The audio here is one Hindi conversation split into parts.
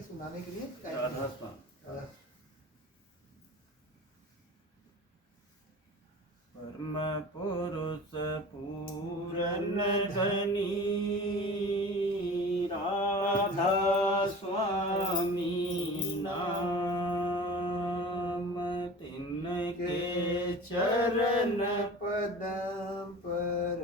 लिए सुनाने के लिए राधा स्वामी। परम पुरुष पूरन धनी राधा स्वामी नाम, तिनके चरण पदम पर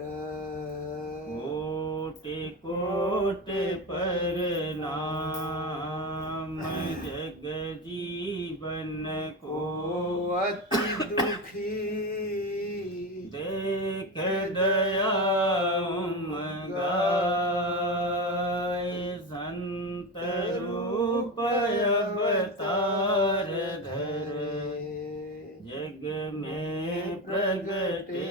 कोटि कोटि प्रणाम। जग जीवन को अति दुखी देख दया गाय, संत रूप अवतार धरे जग में प्रगटे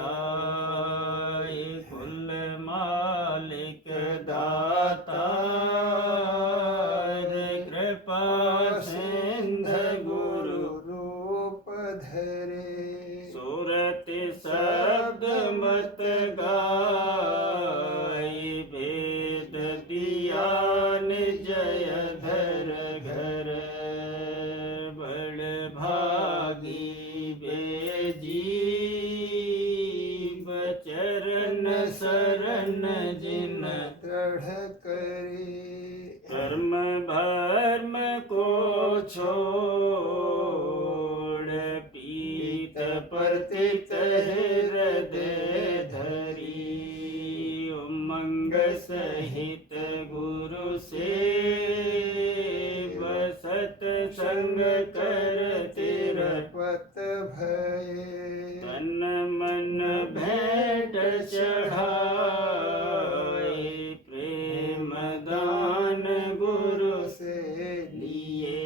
आए। कुल मालिक दातार कृपा सिंधु गुरु रूप धरे। सुरति शब्द मत गाय, वेद दिया जय धर घर। बड़ भागी वे जीव चरण शरण जिन दृढ़ करे। कर्म भर्म को छोड़ पीत पतित हृदय धरी। उमंग सहित गुरु से बसत संग कर पत भये। तन मन भेंट चढ़ाए, प्रेम दान गुरु से लिए।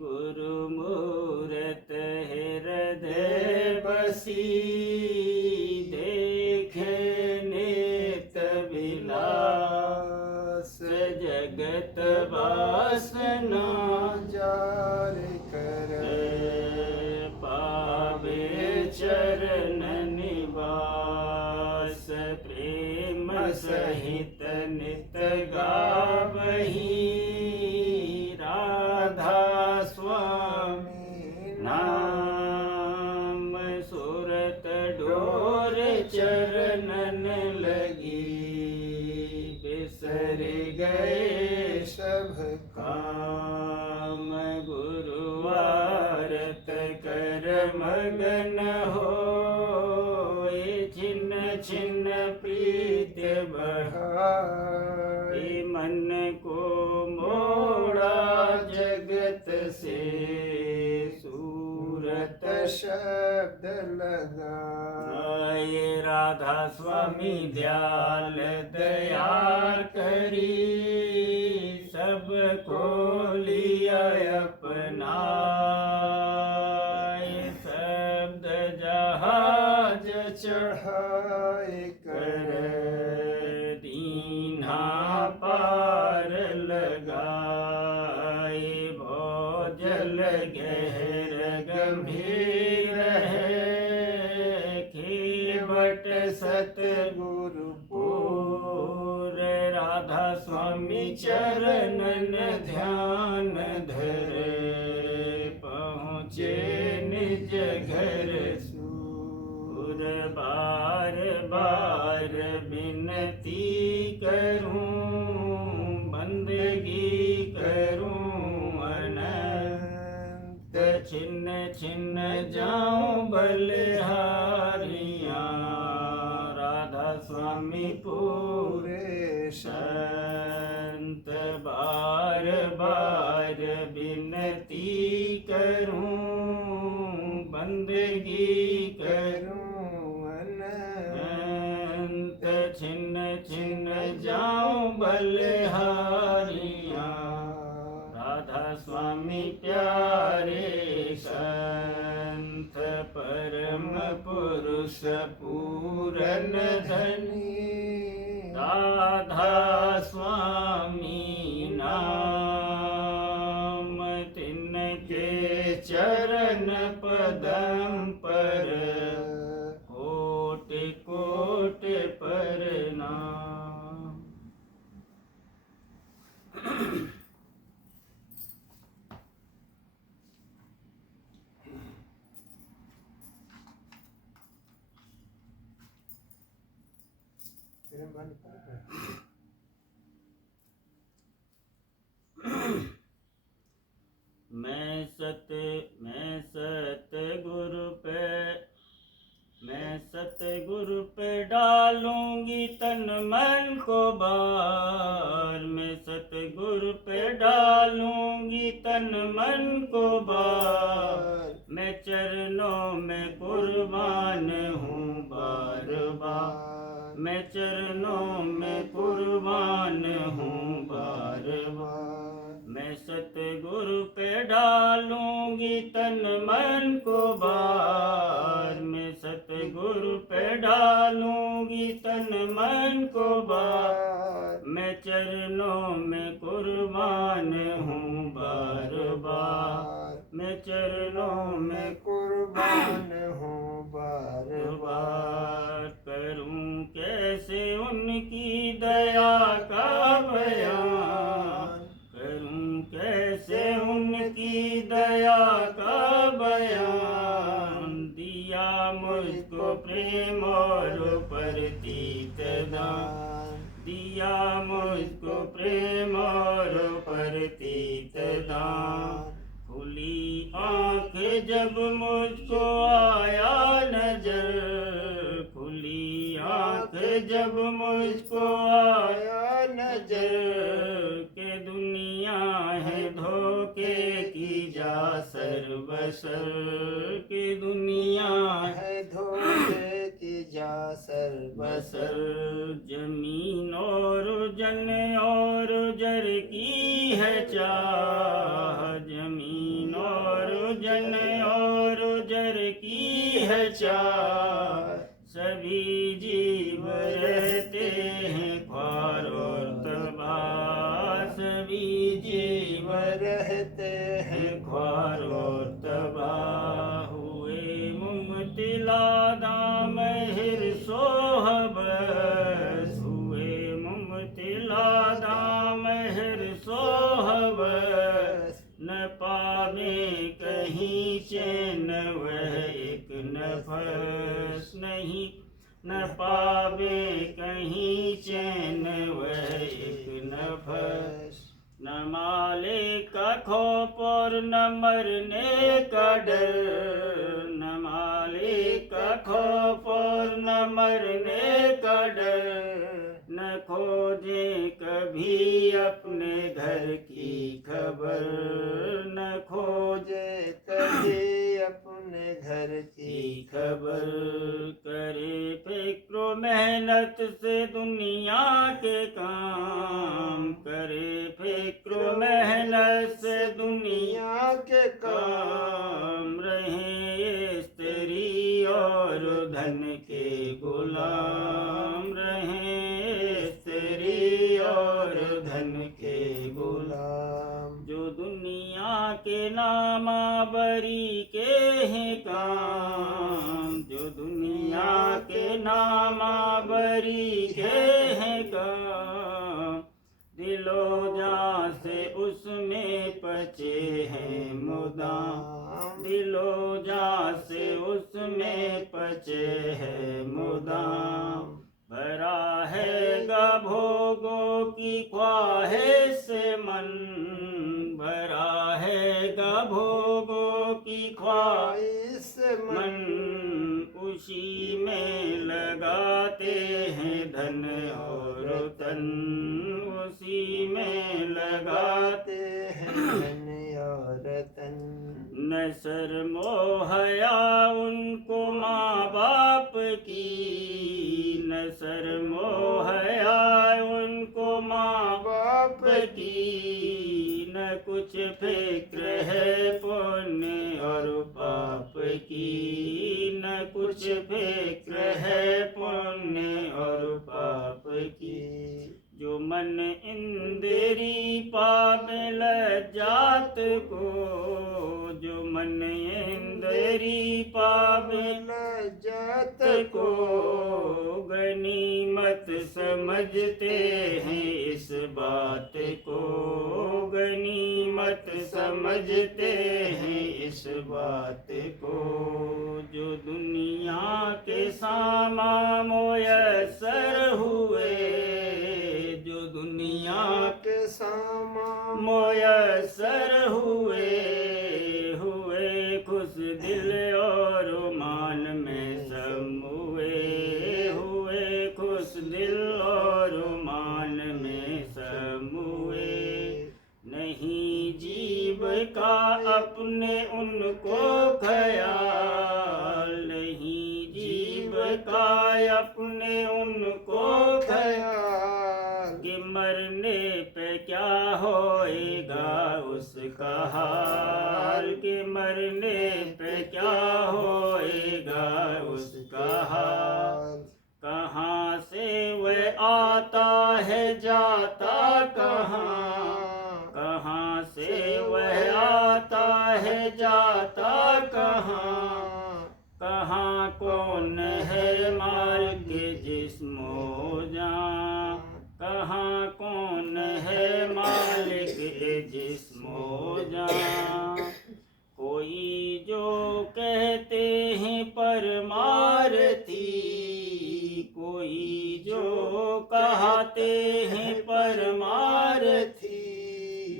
गुरु मूरत हृदय बसी, देखे नित विलास। जगत वासना जार कर पावे चरण निवास। प्रेम सहित नित गावही, राधा स्वामी नाम। सुरत डोर चरणन लगी, बिसर गए सब काम। गुरुवारत कर मगन हो, छिन्न छिन्न प्रीत बढ़ाए। मन को मोड़ा जगत से, सूरत शब्द लगाए। राधा स्वामी दयाल दया करी, सबको लिया अपनाए। शब्द जहाज चढ़ाए कर दीन्हा पार लगाए। भोजल गहर गंभीर है, खेवट सतगुरु पूर। राधा स्वामी चरणन ध्यान धरे, पहुँचे निज घर सूर। बार बार विनती करूं, बंदगी करूं अनंत। छिन्न छिन्न जाऊं बलिहारियां, राधा स्वामी पूरे संत। बार बार विनती करूं, बंदगी करूं अनंत। छिन्न छिन्न जाऊं बलिहारियां, राधा स्वामी प्यारे संत। परम पुरुष पूरन धनी, राधा स्वामी नाम। तिनके चरण पदम पर कोटि कोटि प्रणाम। मैं सतगुरु पे डालूंगी तन मन को बार। मैं सतगुरु पे डालूंगी तन मन को बार। मैं चरणों में कुर्बान हूँ बार बार। मैं चरणों में कुर्बान हूँ बार बार। मैं सतगुरु पे डालूंगी तन मन को बार। मैं सतगुरु पे डालूंगी तन मन को बार। मैं चरणों में कुर्बान हूँ बार बार। मैं चरणों में कुर्बान हूँ बार बार। करूं कैसे उनकी दया का बयान। करूं कैसे उनकी दया का बयान। दिया मुझको प्रेम और प्रतीत दान। दिया मुझको प्रेम और प्रतीत दान। खुली आँख जब मुझको आया नजर। खुली आँख जब मुझको आया नजर। के दुनिया है धोखे की जा सर बसर। के दुनिया है धोखे की जा सर बसर। जमीन और जन और जर की है चाह। जमीन और जन और जर की है चाह। सभी जीव रहते हैं ख्वार और तबाह। सभी जीव रहते हैं ख्वार और तबाह। हुए मुमतिला दाम हिर्सो हवस। हुए मुमतिला दाम हिर्सो हवस। न पावे कहीं चैन वह एक नफस नहीं। न पावे कहीं चैन वह एक नफस। न माले का खौफ और न मरने का डर। न माले का खौफ और न मरने का डर। न खोजे कभी अपने घर की खबर। न खोजे कभी अपने घर की खबर। करे फिक्रो मेहनत से दुनिया के काम। करे फिक्रो मेहनत से दुनिया के काम। रहे स्त्री और धन के गुलाम। रहे स्त्री और धन के गुलाम। जो दुनिया के नामावरी के हैं काम। जो दुनिया के नामावरी के हैं काम। दिलो जान से उसमें पचे हैं मुदाम। दिलो जान से उसमें पचे हैं मुदाम। भरा है गा भोगों की ख्वाहिश से मन। भरा है गा भोगों की ख्वाहिश मन। उसी में लगाते हैं धन और तन। उसी में लगाते हैं धन और तन। न शर्मो-हया उनको माँ बाप की। न शर्मो-हया उनको माँ बाप की। न कुछ फिक्र है पुण्य और पाप की। न कुछ फिक्र है पुण्य और पाप की। जो मन इंद्री पावे लज्जात को। जो मन इंद्री पावे लज्जत को। गनीमत समझते हैं इस बात को। गनीमत समझते हैं इस बात को। जो दुनिया के सामा मोयसर हुए। और मान में समूए। नहीं जीव का अपने उनको ख्याल, नहीं जीव का अपने उनको ख्याल, कि मरने पे क्या होएगा उसका हाल, कि मरने पे क्या होएगा उसका हाल। कहाँ से वह आता है जाता कहाँ, कहाँ से वह आता है जाता कहाँ, कहाँ कौन है मालिक जिस्मो जान, कहाँ कौन है मालिक जिस्मो जान। कोई जो कहते हैं परमार्थी, कोई जो कहते हैं परमार्थी,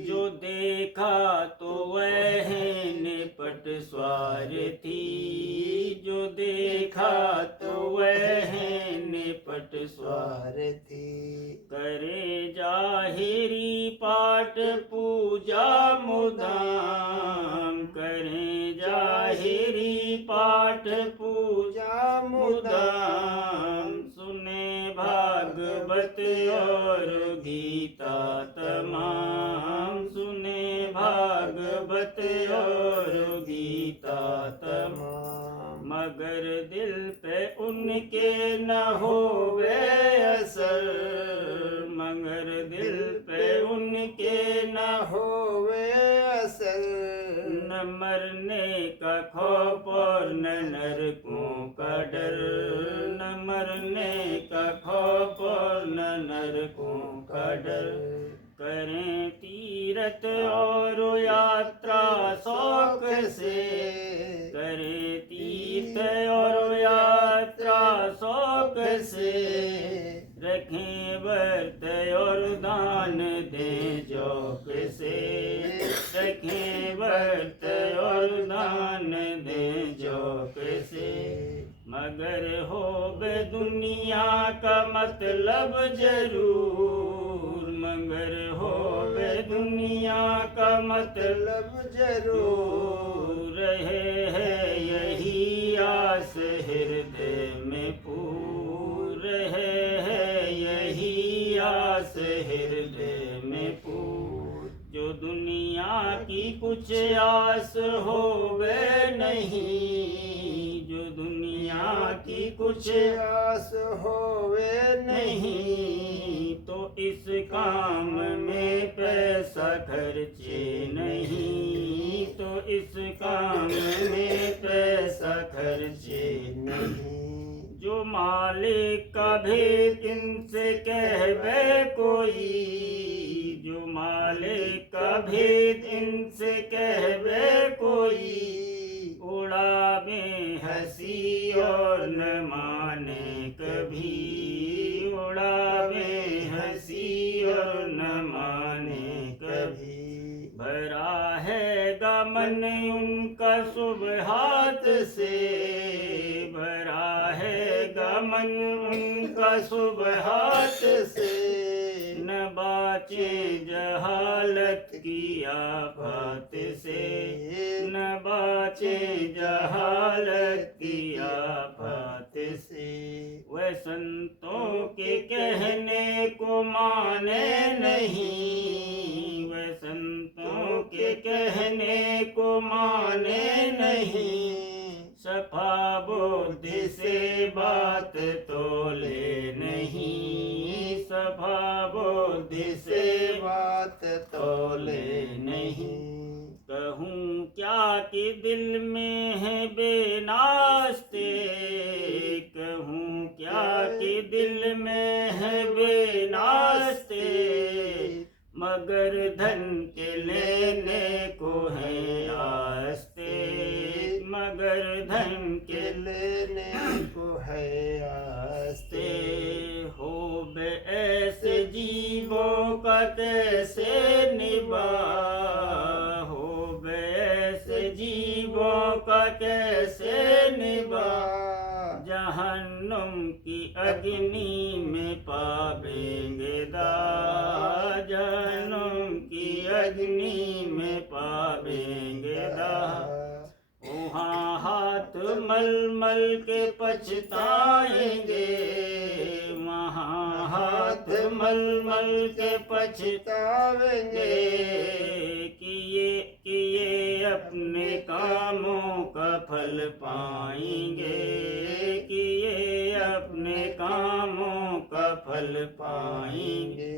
जो देखा तो वह है निपट स्वार्थी, जो देखा तो वह है निपट स्वार्थी। करे जाहिरी पाठ पूजा मुदाम, करे जाहिरी पाठ पूजा मुदाम, सुने भागवत और गीता तमाम, सुने भागवत और गीता तमाम। मगर दिल पे उनके न होवे असर, मगर दिल पे उनके न होवे असर। न मरने का खौफ और न नरकों का डर, न मरने का खौफ और न नरकों का डर। करें तीरथ और यात्रा शौक से, करें तीर्थ और यात्रा शौक से, रखें व्रत और दान दें जौक से, रखें व्रत और दान दें जौक से। मगर हो बे दुनिया का मतलब जरूर, मगर हो बे दुनिया का मतलब जरूर। रहे है यही आस हृदय में पूर, रहे है यही आस हृदय में पूर। जो दुनिया की कुछ आस होवे नहीं, जो दुनिया की कुछ आस होवे नहीं, तो इस काम में पैसा खर्चे नहीं, तो इस काम में पैसा खर्चे नहीं। जो मालिक का भेद इनसे कहवे कोई, जो मालिक का भेद इनसे कहवे कोई, उड़ावे हंसी और न माने कभी, उड़ावे हंसी और न माने कभी। भरा है गमन उनका सुबहात से, भरा है गमन उनका सुबहात से। न बाचे जहालत की आफत से, न बाचे जहालत की आफत से। वह संतों के कहने को माने नहीं, वह संतों के कहने को माने नहीं। सफा बुद्धि से बात तोले नहीं, सफा बुद्धि से बात तोले नहीं। कहूँ क्या कि दिल में है बेनास्ते, कहूँ क्या कि दिल में है बेनास्ते। मगर धन के लेने को है आस्ते, मगर धन के लेने को है आस्ते। हो बे ऐसे जीवों का कैसे निभा, हो बे ऐसे जीवों का कैसे निभा। जहन्नुम की अग्नि में पा पावेंगे दाह, जहन्नुम की अग्नि में पावेंगे दाह। वहाँ हाथ मल मल के पछताएंगे, वहाँ हाथ मल मल के पछतावेंगे, किए अपने कामों का फल पाएंगे, किए अपने कामों का फल पाएंगे।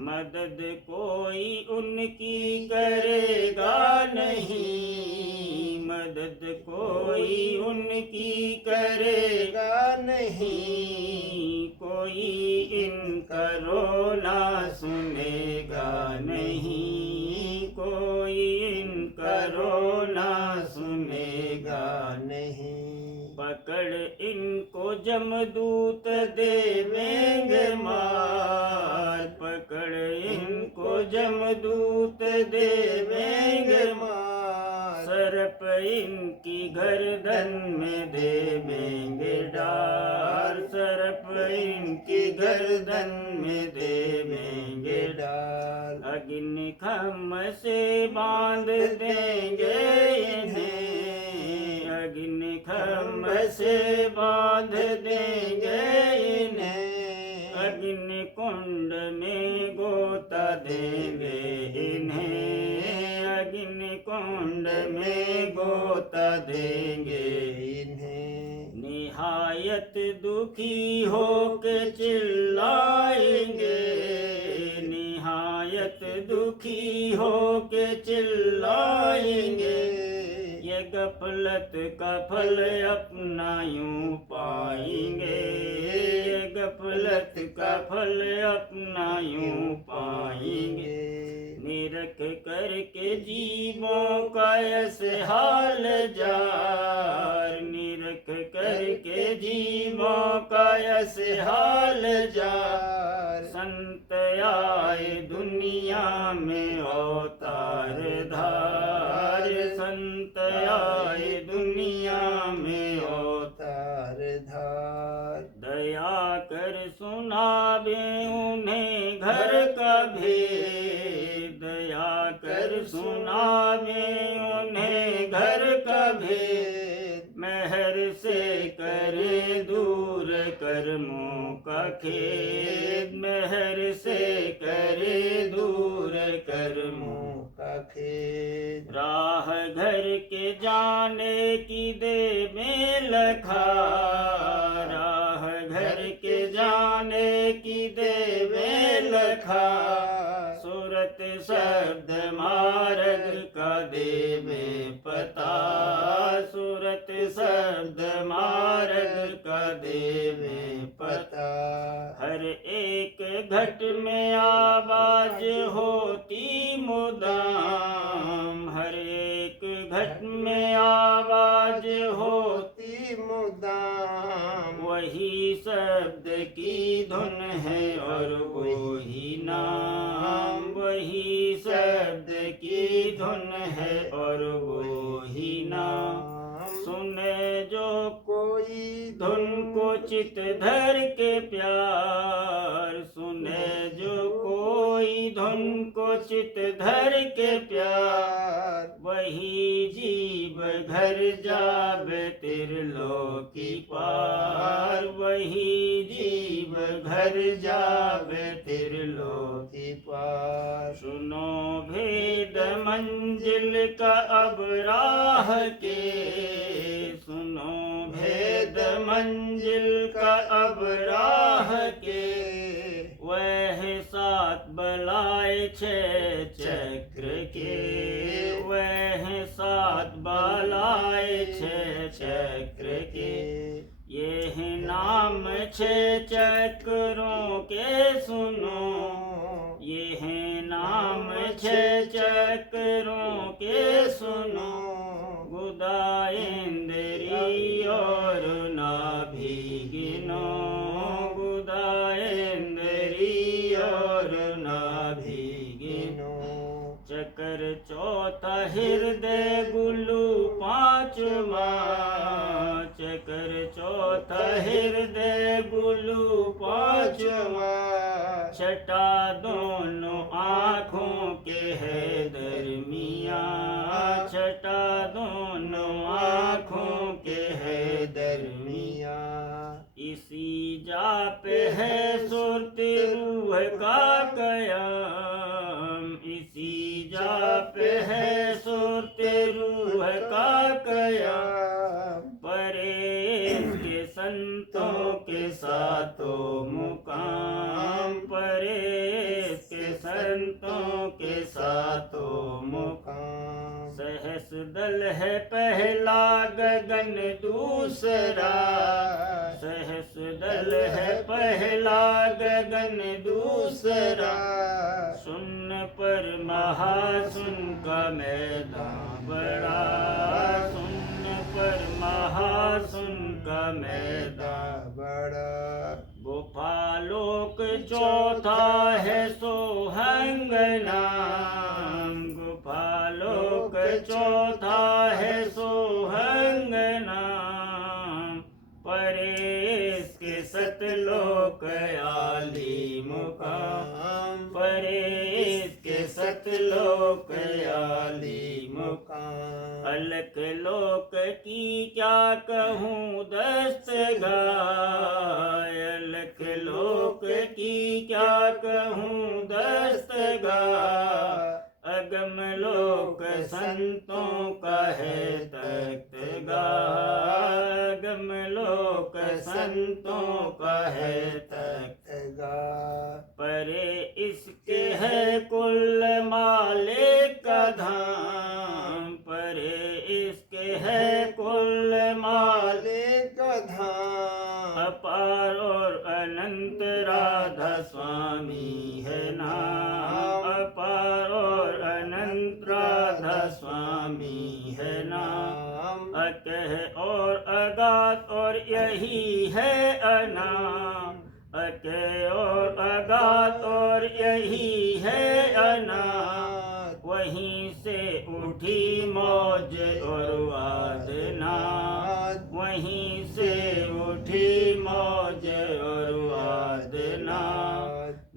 मदद कोई उनकी करेगा नहीं, मदद कोई उनकी करेगा नहीं, कोई इनका रोना सुनेगा नहीं, कोई इनका रोना सुनेगा नहीं। पकड़ इनको जमदूत देवेंगे मार, पकड़ इनको जमदूत देवेंगे मार, सरप इनकी गर्दन में देवेंगे डार, सरप इनकी गर्दन में देवेंगे डार। अग्नि खम से बांध देंगे इन्हें, अग्नि खम से बांध देंगे इन्हें, अग्नि कुंड में गोता देंगे इन्हें, अग्नि कुंड में गोता देंगे इन्हें। निहायत दुखी होके चिल्लाएंगे, निहायत दुखी होके चिल्लाएंगे, ये गफलत का फल अपना यूं पाएंगे, ये गफलत का फल अपना यूं पाएंगे। निरख करके जीवों का ऐसे हाल जार, निरख करके जीवों का ऐसे हाल जार, संत आए दुनिया में अवतार धार, संत आए दुनिया में अवतार धार। दया कर सुनावे उन्हें घर का भेद, दया कर सुनावे उन्हें घर का भेद, महर से करे दूर कर्मों का खेद, महर से करे दूर कर्मों का खेद। राह घर के जाने की दे में लखा, राह घर के जाने की दे में लखा, सूरत शब्द मार्ग का देवे पता, सूरत शब्द मार्ग का देवे पता। हर एक घट में आवाज होती मुदाम, हर एक घट में आवाज होती मुदाम, वही शब्द की धुन है और वही नाम, वही शब्द की धुन है और वही नाम। सुने जो कोई धुन को चित धर के प्यार, सुने जो कोई धुन को चित धर के प्यार, वही जीव घर जावे त्रिलोकी पार, वही जीव घर जावे त्रिलोकी पार। सुनो भेद मंजिल का अब राह के, सुनो भेद मंजिल का अब राह के, वह सात बलाए छह चक्र के, वह सात बलाए छह चक्र के, ये नाम छह चक्रों के सुनो, ये नाम छह चक्रों के सुनो, गुदा इंद्री और नाभि गिनो, गुदा इंद्री और नाभि गिनो। चक्र चौथा हृदय गुलू पांचवा, चक्र चौथा हृदय गुलू पांचवा, छटा दोनों आँखों के है दरमिया, छटा दोनों आँखों के है दरमिया। इसी जा पे है सुरती रूह का कयाम, इसी जा पे है सुरती रूह का कयाम। परेश के संतों के साथों मुकाम, परेश के संतों के साथों मुकाम। सहस दल है पहला गगन दूसरा, सहस दल है पहला गगन दूसरा। सुन पर महासुन का मैदान बड़ा, सुन पर महासुन का मैदान बड़ा। गुफालोक चौथा है सोहंगना, गुफालोक चौथा है सोहंगना। परेश के सतलोक आली मुकाम, परेश के सतलोक आली मुकाम। अलख लोक की क्या कहूँ दस्तगार, अलख लोक की क्या कहूँ दस्तगार। अगम लोक संतों का है तख्तगार, अगम लोक संतों का है तख्तगार। परे इसके है कुल मालिक का धाम, परे इसके है कुल मालिक का धाम। अपार और अनंत राधा स्वामी है नाम, अपार और अनंत राधा स्वामी है नाम। अकह और अगात और यही है अनाम, अकह और अगात और यही है अनाम। वहीं से उठी मौज और वादना, वहीं से उठी मौज और वादना।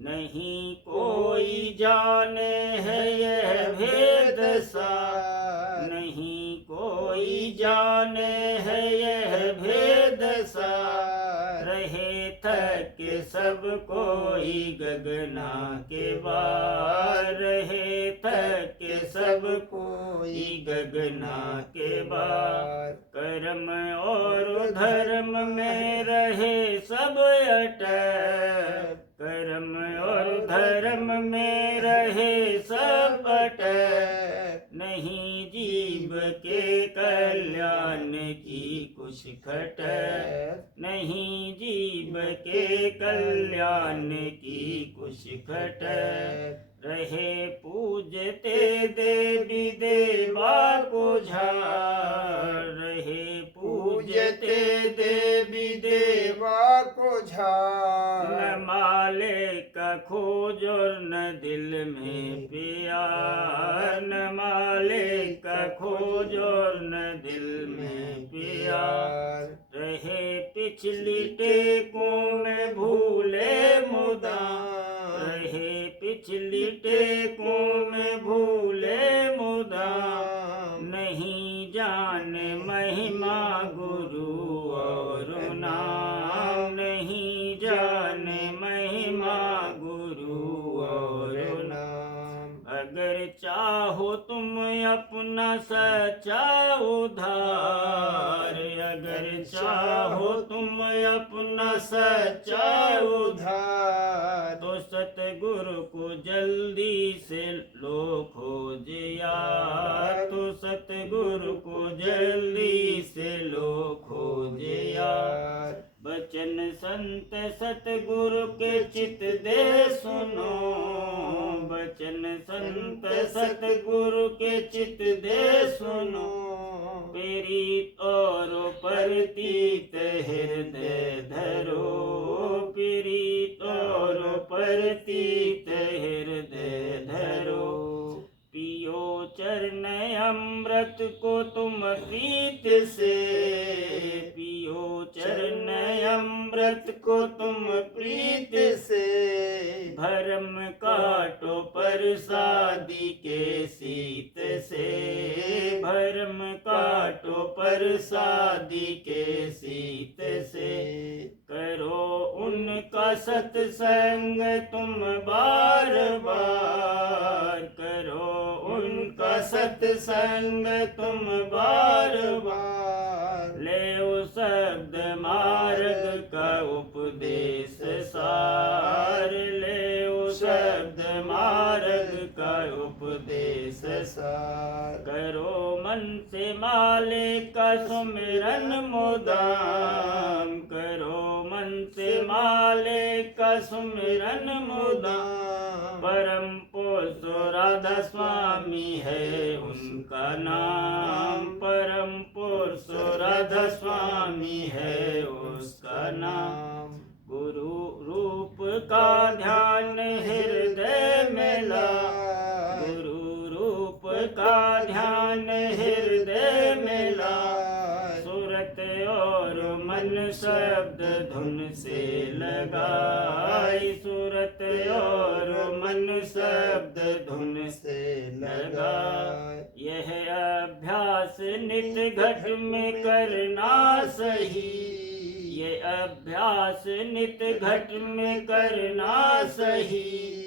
नहीं कोई जाने है यह भेद सा, नहीं कोई जाने है यह भेद सा। रहे थक सब कोई गगना के बार, रहे थक सब कोई गगना के बार। कर्म और धर्म में रहे सब अटक, कर्म और धर्म में रहे सब अटक। नहीं जीव के कल्याण की कुछ खटक, नहीं जीव के कल्याण की कुछ खटक। रहे पूजते देवी देवा को झार, रहे पूजते देवी देवा को झार। न माले का खोज और न दिल में प्यार, न माले का खोज और न दिल में प्यार। रहे पिछली टेकों में भूले मुदाम, रहे पिछली टेकों में भूले मुदाम। नहीं जाने महिमा गुरु और नाम, नहीं जाने महिमा गुरु और नाम। अगर चाहो तुम अपना सच्चा उद्धार, अगर चाहो तुम अपना सच्चा उद्धार। तो सतगुरु को जल्दी से लो खोज यार, तो सतगुरु को जल्दी से लो खोज यार। बचन संत सतगुरु के चित दे सुनो, बचन संत सतगुरु के चित दे सुनो। प्रीत और परतीत हृदय धरो, प्रीत और परतीत हृदय धरो। पियो चरण अमृत को तुम प्रीत से, पियो चरण अमृत को तुम प्रीत से। भरम काटो प्रसादी के शीत से, भरम काटो प्रसादी के शीत से। करो उनका सत्संग तुम बार बार, करो उनका सत्संग तुम बार बार। ले शब्द मार्ग का उपदेश सार, ले शब्द मार्ग का उपदेश सार। करो मन से मालिक का सुमिरन मुदाम, करो मन से मालिक का सुमिरन मुदाम। परम पुरुष राधा स्वामी है उनका नाम, परम पुरुष राधा स्वामी है उसका नाम। गुरु रूप का ध्यान हृदय में ला, गुरु रूप का ध्यान हृदय में ला। सूरत और मन शब्द धुन से लगाई, सूरत और मन शब्द धुन से लगाई। यह अभ्यास नित घट में करना सही, ये अभ्यास नित घट में करना सही।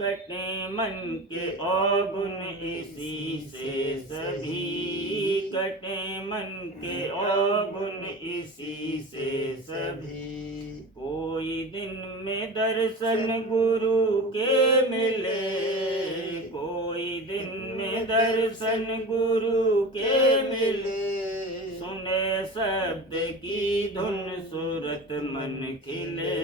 कटे मन के अवगुण इसी से सभी, कटे मन के अवगुण इसी से सभी। कोई दिन में दर्शन गुरु के मिले, कोई दिन में दर्शन गुरु के मिले। सुने शब्द की धुन सूरत मन खिले,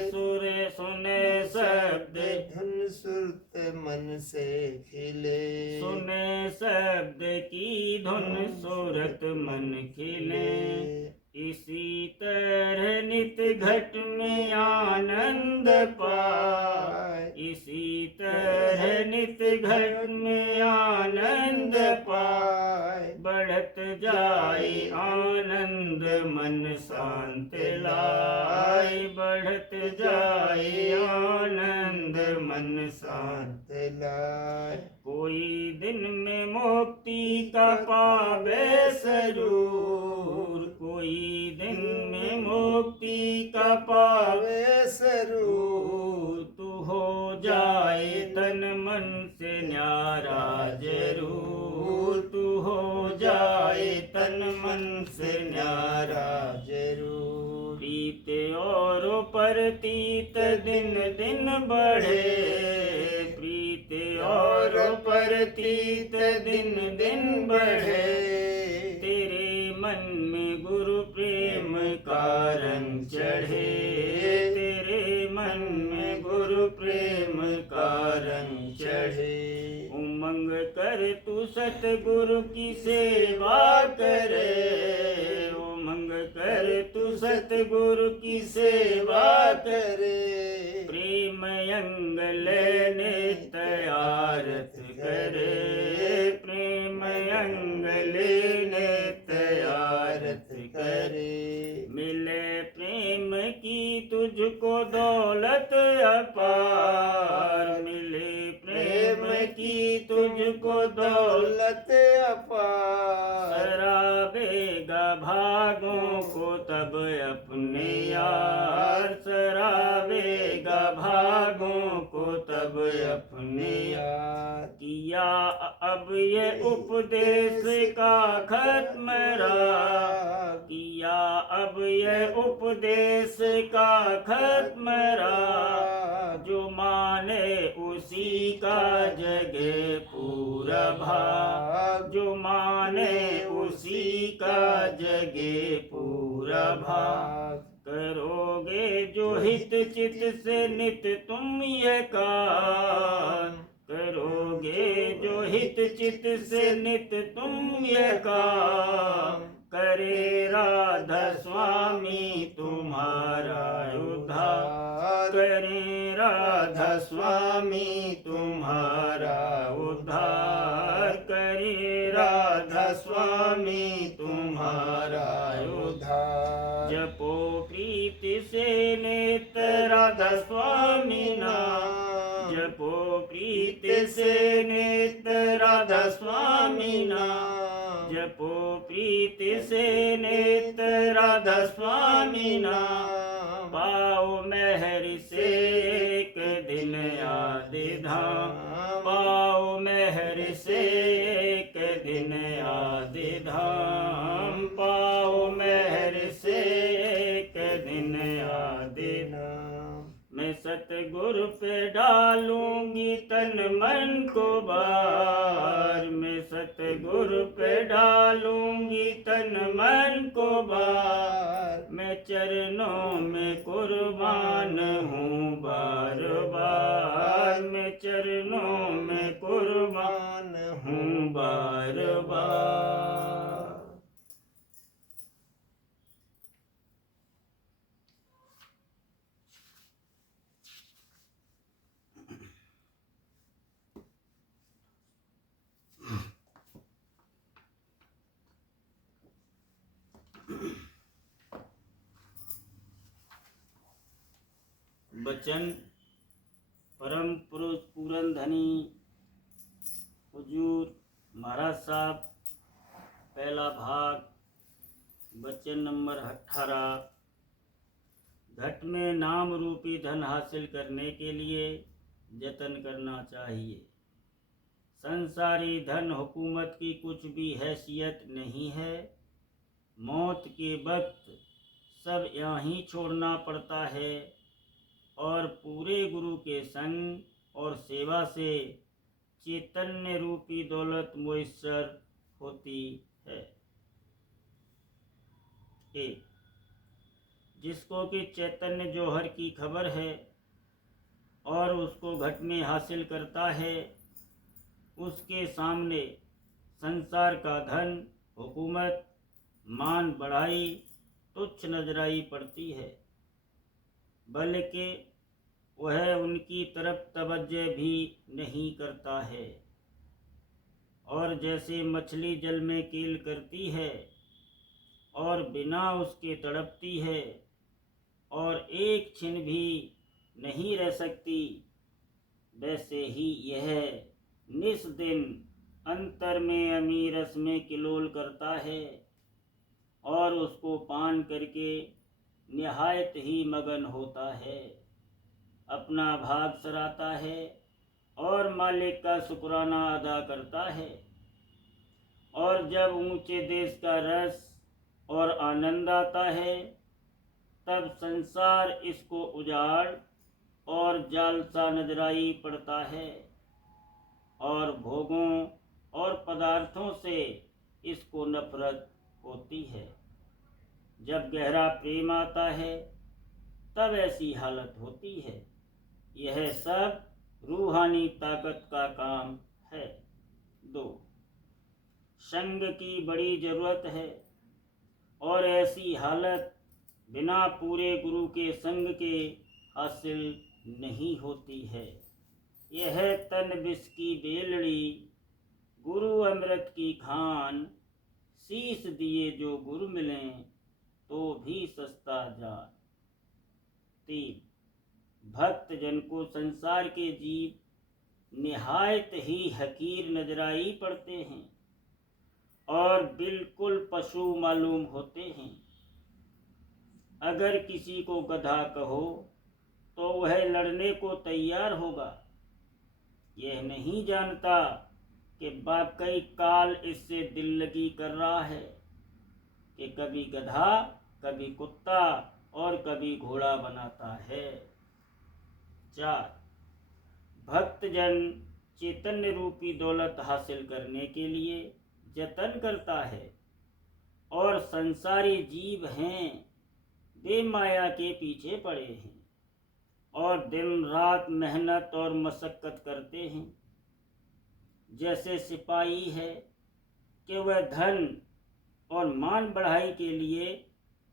सुरे सुने शब्द धुन सुरत मन से खिले। सुने शब्द की धुन सूरत मन खिले। इसी तरह नित घट में आनंद पाए, इसी तरह नित घट में आनंद पाए। बढ़त जाए आनंद मन शांत लाए, बढ़त जाए आनंद मन शांत लाए। कोई दिन में मुक्ति का पावे सरूर, कोई दिन में मुक्ति का पावे सरूर। तू हो जाए तन मन से न्यारा जरूर, तू हो जाए तन मन से न्यारा जरूर। प्रीत और प्रतीत दिन दिन बढ़े, प्रीत और प्रतीत दिन दिन बढ़े। तेरे मन में गुरु प्रेम का रंग चढ़े, तेरे मन में गुरु प्रेम का रंग चढ़े। उमंग कर तू सतगुरु की सेवा करे, उमंग कर तू सतगुरु की सेवा करे। प्रेम अंग लेने तैयारत करे, प्रेम अंग लेने तैयारत करे। मिले प्रेम की तुझको दौलत अपार, मिले प्रेम की तुझको दौलत अपार। सराबेगा भागों को तब अपने यार, सराबेगा भागों को तब अपने यार। किया अब ये उपदेश का खत्म राग, किया अब ये उपदेश का खत्म राग। जो माने उसी का जगे पूरा भाग, जो माने उसी का जगे पूरा भाग। करोगे जो हित चित से नित तुम ये काम, करोगे जो हित चित से नित तुम ये काम। करे राधा स्वामी तुम्हारा उद्धार, करे राधा स्वामी तुम्हारा उद्धार, करे राधा स्वामी तुम्हारा उद्धार। जपो प्रीति से नेत्र राधा स्वामी नाम जपो प्रीति से नेत्र राधा स्वामी नाम जपो प्रीति से नेत्र राधा स्वामी नाम पाओ महर से एक दिन आदि धाम पाओ महर से एक दिन आदि धाम पाओ महर से एक दिन आदि धाम मैं सतगुरु पे डालूंगी तन मन को बार मैं सतगुरु पे डालूंगी तन मन को बार मैं चरणों में कुर्बान हूँ बार बार मैं चरणों में कुर्बान हूँ बार बार। बचन परम पुरुष पूरन धनी हुजूर महाराज साहब पहला भाग वचन नंबर 18। घट में नाम रूपी धन हासिल करने के लिए जतन करना चाहिए। संसारी धन हुकूमत की कुछ भी हैसियत नहीं है। मौत के वक्त सब यहाँ ही छोड़ना पड़ता है और पूरे गुरु के संग और सेवा से चैतन्य रूपी दौलत मुयस्सर होती है। एक जिसको कि चैतन्य जौहर की खबर है और उसको घट में हासिल करता है, उसके सामने संसार का धन, हुकूमत, मान बढ़ाई तुच्छ नजराई पड़ती है, बल्कि वह उनकी तरफ तवज्जो भी नहीं करता है। और जैसे मछली जल में कील करती है और बिना उसके तड़पती है और एक क्षण भी नहीं रह सकती, वैसे ही यह निस्दिन अंतर में अमीरस में किलोल करता है और उसको पान करके निहायत ही मगन होता है, अपना भाग सराहता है और मालिक का शुक्राना अदा करता है। और जब ऊंचे देश का रस और आनंद आता है, तब संसार इसको उजाड़ और जालसा नजराई पड़ता है और भोगों और पदार्थों से इसको नफरत होती है। जब गहरा प्रेम आता है तब ऐसी हालत होती है। यह सब रूहानी ताकत का काम है। 2 संग की बड़ी जरूरत है और ऐसी हालत बिना पूरे गुरु के संग के हासिल नहीं होती है। यह तन विष की बेलड़ी, गुरु अमृत की खान, शीश दिए जो गुरु मिलें तो भी सस्ता जान। 3 भक्त जन को संसार के जीव निहायत ही हकीर नजराई पड़ते हैं और बिल्कुल पशु मालूम होते हैं। अगर किसी को गधा कहो तो वह लड़ने को तैयार होगा। यह नहीं जानता कि वाकई काल इससे दिल लगी कर रहा है कि कभी गधा, कभी कुत्ता और कभी घोड़ा बनाता है। 4 भक्तजन चैतन्य रूपी दौलत हासिल करने के लिए जतन करता है और संसारी जीव हैं, वे माया के पीछे पड़े हैं और दिन रात मेहनत और मशक्कत करते हैं। जैसे सिपाही है कि वह धन और मान बढ़ाई के लिए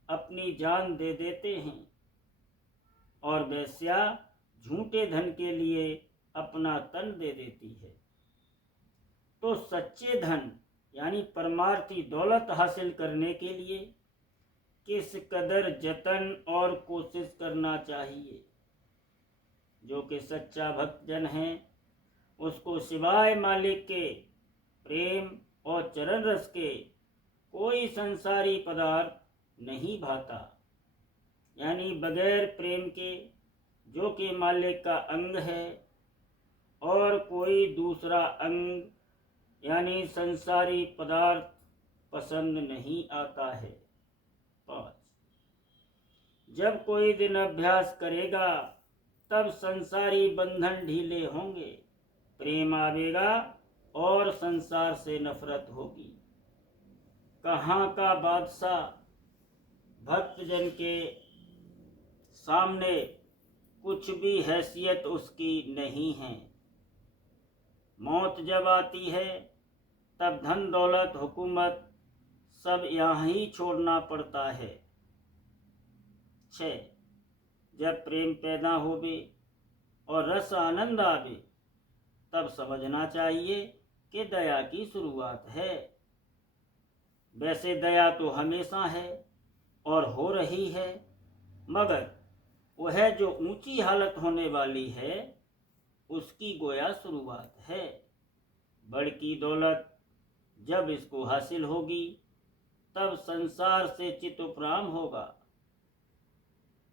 अपनी जान दे देते हैं और वैश्या झूठे धन के लिए अपना तन दे देती है। तो सच्चे धन यानी परमार्थी दौलत हासिल करने के लिए किस कदर जतन और कोशिश करना चाहिए। जो कि सच्चा भक्तजन है उसको सिवाय मालिक के प्रेम और चरण रस के कोई संसारी पदार्थ नहीं भाता। यानी बगैर प्रेम के, जो कि मालिक का अंग है, और कोई दूसरा अंग यानी संसारी पदार्थ पसंद नहीं आता है। 5. जब कोई दिन अभ्यास करेगा तब संसारी बंधन ढीले होंगे, प्रेम आवेगा और संसार से नफरत होगी। कहाँ का बादशाह भक्तजन के सामने कुछ भी हैसियत उसकी नहीं है। मौत जब आती है तब धन दौलत हुकूमत सब यहाँ ही छोड़ना पड़ता है। 6. जब प्रेम पैदा होवे और रस आनंद आवे तब समझना चाहिए कि दया की शुरुआत है। वैसे दया तो हमेशा है और हो रही है, मगर वह जो ऊंची हालत होने वाली है उसकी गोया शुरुआत है। बड़की दौलत जब इसको हासिल होगी तब संसार से चित उपराम होगा।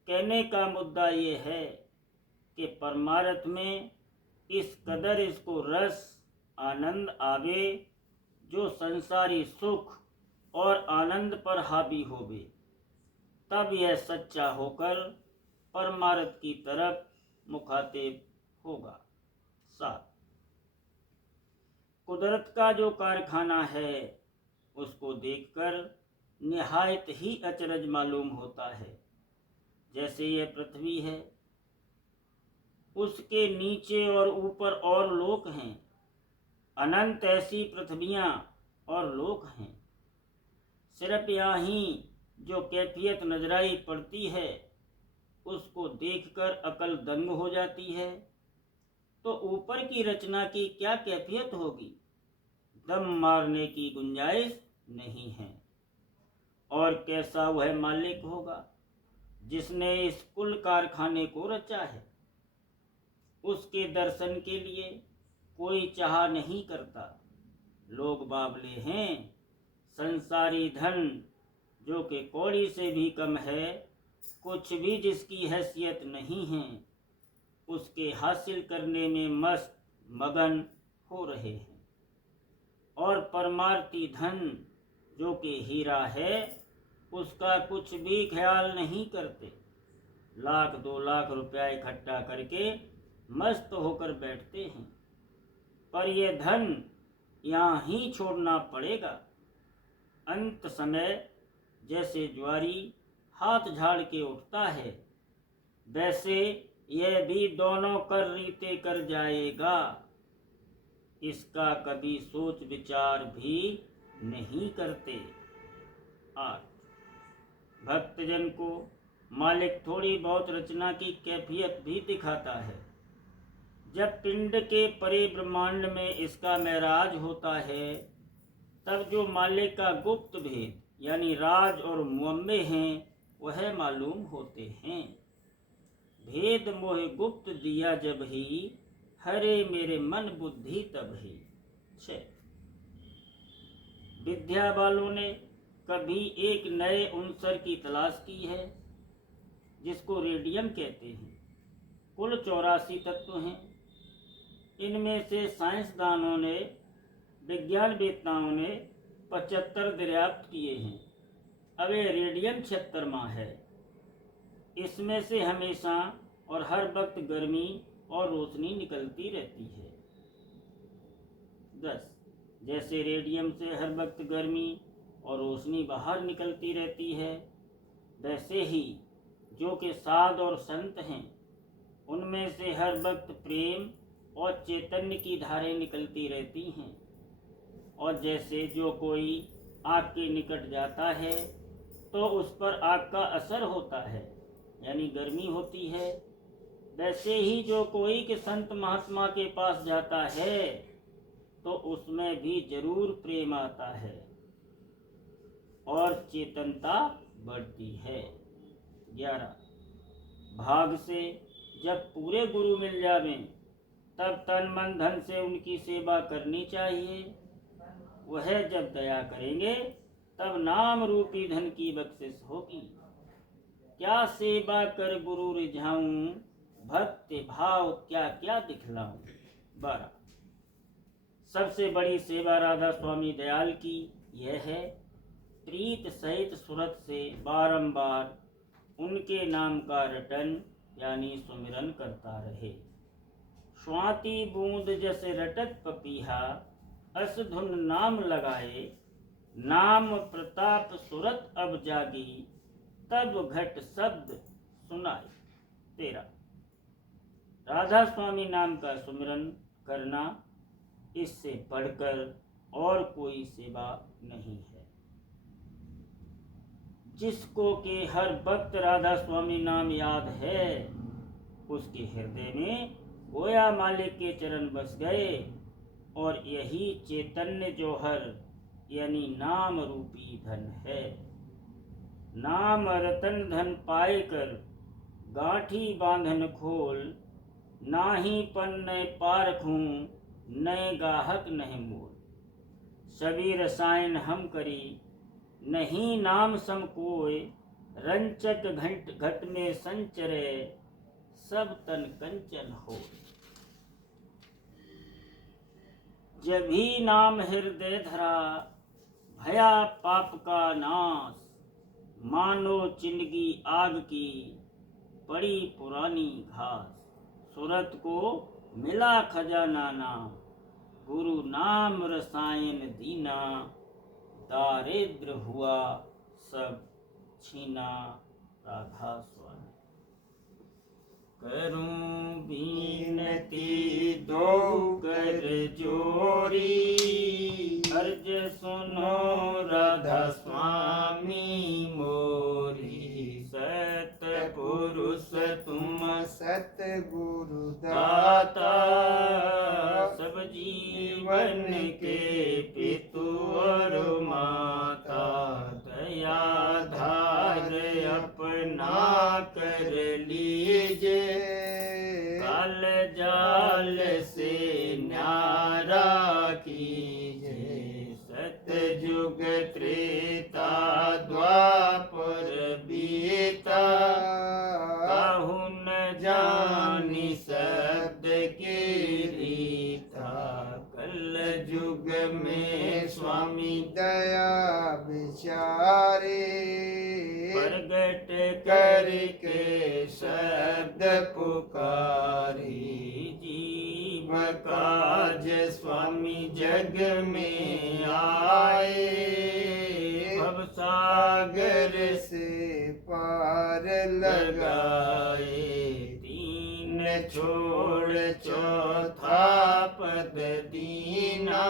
कहने का मुद्दा ये है कि परमार्थ में इस कदर इसको रस आनंद आवे जो संसारी सुख और आनंद पर हावी होवे, तब यह सच्चा होकर परमार्थ की तरफ मुखातिब होगा। 7. कुदरत का जो कारखाना है उसको देखकर निहायत ही अचरज मालूम होता है। जैसे यह पृथ्वी है, उसके नीचे और ऊपर और लोक हैं, अनंत ऐसी पृथ्वियाँ और लोक हैं। सिर्फ यहाँ ही जो कैफियत नजराई पड़ती है उसको देखकर अकल दंग हो जाती है, तो ऊपर की रचना की क्या कैफियत होगी, दम मारने की गुंजाइश नहीं है। और कैसा वह मालिक होगा जिसने इस कुल कारखाने को रचा है। उसके दर्शन के लिए कोई चाह नहीं करता। लोग बावले हैं। संसारी धन जो कि कौड़ी से भी कम है, कुछ भी जिसकी हैसियत नहीं है, उसके हासिल करने में मस्त मगन हो रहे हैं। और परमार्थी धन जो कि हीरा है उसका कुछ भी ख्याल नहीं करते। 1,00,000 2,00,000 रुपया इकट्ठा करके मस्त होकर बैठते हैं, पर यह धन यहाँ ही छोड़ना पड़ेगा। अंत समय जैसे ज्वारी हाथ झाड़ के उठता है, वैसे यह भी दोनों कर रीते कर जाएगा। इसका कभी सोच विचार भी नहीं करते। 8. भक्तजन को मालिक थोड़ी बहुत रचना की कैफियत भी दिखाता है। जब पिंड के परिब्रह्मांड में इसका महराज होता है, तब जो मालिक का गुप्त भेद यानी राज और मुअम्मे हैं वह मालूम होते हैं। भेद मोह गुप्त दिया जब ही, हरे मेरे मन बुद्धि तब ही। 6. विद्या वालों ने कभी एक नए उनसर की तलाश की है जिसको रेडियम कहते हैं। कुल 84 तत्व हैं। इनमें से साइंसदानों ने, विज्ञान वेत्ताओं ने 75 दरियाफ्त किए हैं। अब ये रेडियम 76वां है। इसमें से हमेशा और हर वक्त गर्मी और रोशनी निकलती रहती है। 10. जैसे रेडियम से हर वक्त गर्मी और रोशनी बाहर निकलती रहती है, वैसे ही जो कि साध और संत हैं उनमें से हर वक्त प्रेम और चैतन्य की धारें निकलती रहती हैं। और जैसे जो कोई आग के निकट जाता है तो उस पर आग का असर होता है, यानी गर्मी होती है, वैसे ही जो कोई के संत महात्मा के पास जाता है तो उसमें भी जरूर प्रेम आता है और चेतनता बढ़ती है। 11 भाग से जब पूरे गुरु मिल जावें तब तन मन धन से उनकी सेवा करनी चाहिए। वह जब दया करेंगे तब नाम रूपी धन की बख्शिश होगी। क्या सेवा कर गुरु रिझाऊं, भक्ति भाव क्या क्या दिखलाऊं। 12 सबसे बड़ी सेवा राधा स्वामी दयाल की यह है, प्रीत सहित सुरत से बारंबार उनके नाम का रटन यानी सुमिरन करता रहे। स्वाति बूंद जैसे रटत पपीहा, अस धुन नाम लगाए। नाम प्रताप सुरत अब जागी, तब घट शब्द सुनाए। 13 राधा स्वामी नाम का सुमिरन करना, इससे बढ़कर और कोई सेवा नहीं है। जिसको के हर वक्त राधा स्वामी नाम याद है, उसके हृदय में गोया मालिक के चरण बस गए। और यही चैतन्य जौहर यानी नाम रूपी धन है। नाम रतन धन पाए कर गांठी बांधन खोल, नाही पन्ने पारखूं नए गाहक नहीं मोल। सभी रसायन हम करी नहीं नाम सम कोय, रंचक घट में संचरे सब तन कंचन हो। जब ही नाम हृदय धरा भया पाप का नाश, मानो चिंदगी आग की पड़ी पुरानी घास। सूरत को मिला खजाना ना, गुरु नाम रसायन दीना। दारिद्र हुआ सब छीना राधा स्वामी। करूं बीनती दो कर जोरी, अर्ज सुनो राधा स्वामी मोरी। सतपुरुष तुम सतगुरु दाता, सब जीवन के पितु और माता। दया धार अपना कर लीजे, काल जाल से न्यारा कीजे। सतयुग त्रेता द्वापर बीता, काहू न जानी शब्द की रीता। कल युग में स्वामी दया विचारे, प्रगट करके शब्द पुकारी। जीव काज स्वामी जग में आए, भव सागर से पार लगाए। तीन छोड़ चौथा पद दीना,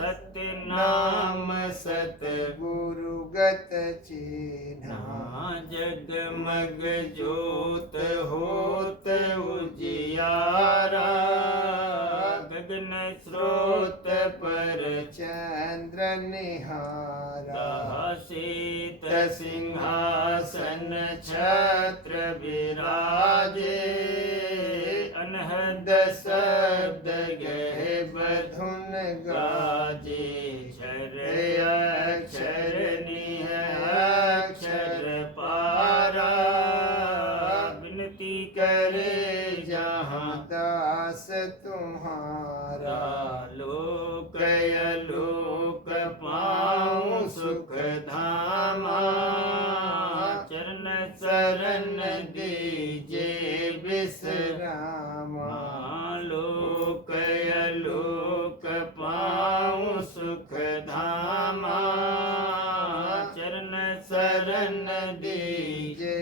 सत्य नाम सतगुरु गत चीन्हा। जगमग जोत होत उजियारा, गगन स्रोत पर चंद्र निहारा। सीत सिंहासन छत्र विराजे, अनहद शब्द गह बधुन गाजे। क्षर अक्षर निह अक्षर पारा, विनती करे जहाँ दास तुम्हारा। लोक अलोक पाऊं सुख धामा, चरण शरण दीजे विश्रामा। लोक अलोक पाऊं सुख धामा, चरण शरण दीजे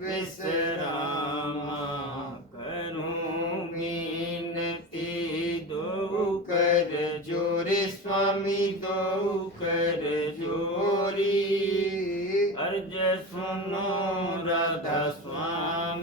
विश्रामा। करूं मीनती दो कर जोरी, स्वामी दो कर जोरी। अर्ज सुनो राधा स्वामी